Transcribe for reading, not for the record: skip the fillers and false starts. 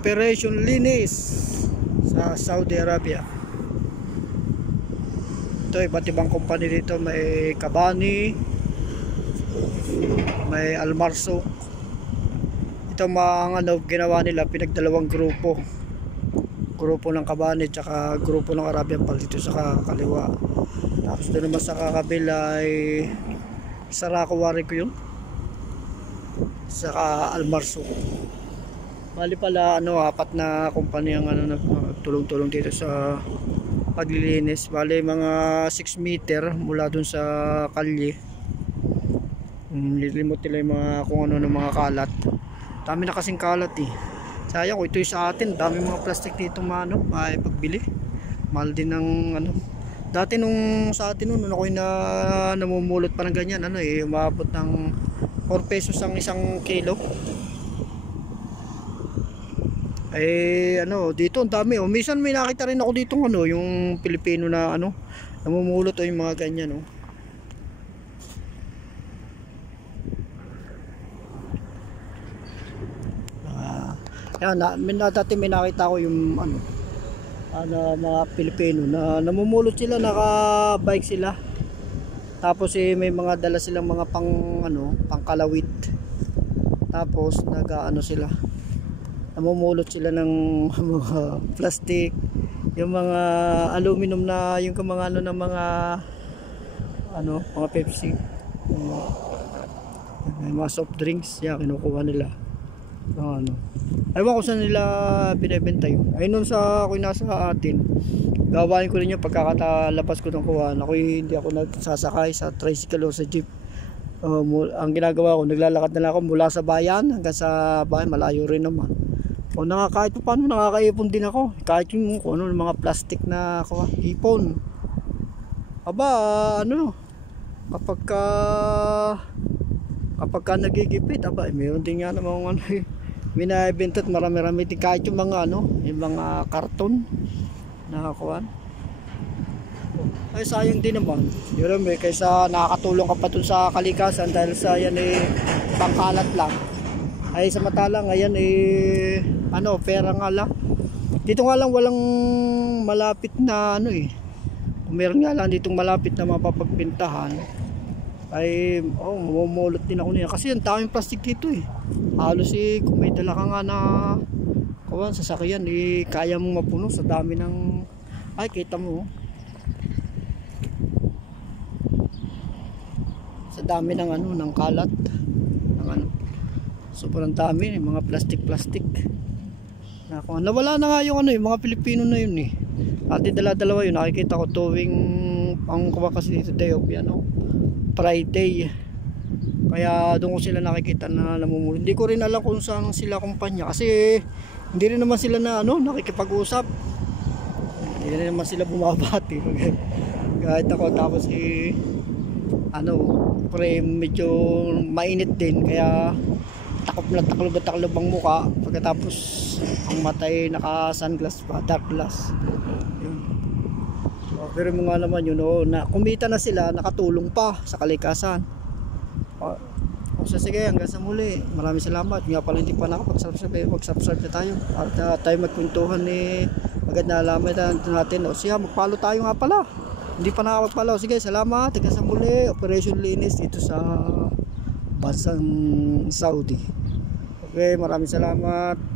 Operation Linis sa Saudi Arabia. Ito iba't ibang company dito, may Kabani, may Almarsuk. Ito mga ano, ginawa nila, pinagdalawang grupo ng Kabani tsaka grupo ng Arabian Pal dito sa kaliwa. Tapos doon naman sa kakabila ay Sarakawari ko yun, saka Almarsuk. Bali pala ano, apat na kumpanya ang ano, tulong-tulong dito sa paglilinis. Bali mga 6 meter mula dun sa kalye. Nilimot nila yung mga kung ano ng mga kalat. Dami na kasing kalat eh. Sayang ko ito yung sa atin, dami mga plastic dito ano, may pagbili. Mahal din ng ano. Dati nung sa atin nung ako na namumulot pa ng ganyan ano eh, umabot ng 4 pesos ang isang kilo. Eh ano, dito ang dami. O minsan may nakita rin ako dito ano, yung Pilipino na ano, namumulot o yung mga ganyan oh. Yan, dati may nakita ko yung ano, mga Pilipino na namumulot sila, naka-bike sila. Tapos eh, may mga dala silang mga pangkalawit. Tapos nag-ano sila, namumulot sila ng mga plastic, yung mga aluminum na yung mga ano ng mga Pepsi, mga soft drinks, yan kinukuha nila. Ano, ewan ko saan nila binibenta yun. Ayun nun sa ako nasa atin, gawain ko rin yung pagkakatalapas ko ng kuhaan. Ako hindi ako nagsasakay sa tricycle o sa jeep. Ang ginagawa ko, naglalakad na lang ako mula sa bayan hanggang sa bayan, malayo rin naman. O kahit paano nakakaipon din ako, kahit yung ano, mga plastic na ipon. Aba ano, kapag ka nagigipit, aba mayroon din nga namang ano binibenta at marami-rami din, kahit yung mga ano, yung mga karton na kuwan. Ay sayang din naman, yun may kaysa nakakatulong ka pa dun sa kalikasan dahil sa yan eh pangkalat lang. Ay samantalang ngayon eh ano, pera nga lang. Dito nga lang walang malapit na ano eh, kung meron nga lang ditong malapit na mapapagbintahan ay mamumulot din ako niya kasi ang daming plastic dito eh. Halos eh kung may dala ka nga na kawan sasakyan eh, kaya mong mapuno sa dami ng ay kita mo sa dami ng ano, ng kalat ng ano, sobrang dami mga plastic na kung nawala na nga yung ano, yung mga Pilipino na yun eh. Ati dala-dalawa yun, nakikita ko tuwing ang kuha kasi dito day of ano, Friday, kaya doon ko sila nakikita na namumulot. Hindi ko rin alam kung saan sila kumpanya kasi hindi rin naman sila na ano, nakikipag-usap, hindi rin naman sila bumabati kahit ako. Tapos ano, pre, medyo mainit din kaya taklob ang muka, pagkatapos ang matay naka sunglass pa, dark glass yun. Pero mga naman yun na kumita na sila, nakatulong pa sa kalikasan. Sige, hanggang sa muli, maraming salamat. Nga pala hindi pa nakapag-subscribe, mag-subscribe na tayo at tayo magkwentuhan agad na alaman natin. O siya, mag-follow tayo nga pala, hindi pa nakapag-follow. Sige, salamat, hanggang sa muli. Operation Linis dito sa bansang Saudi. Okay, maraming salamat.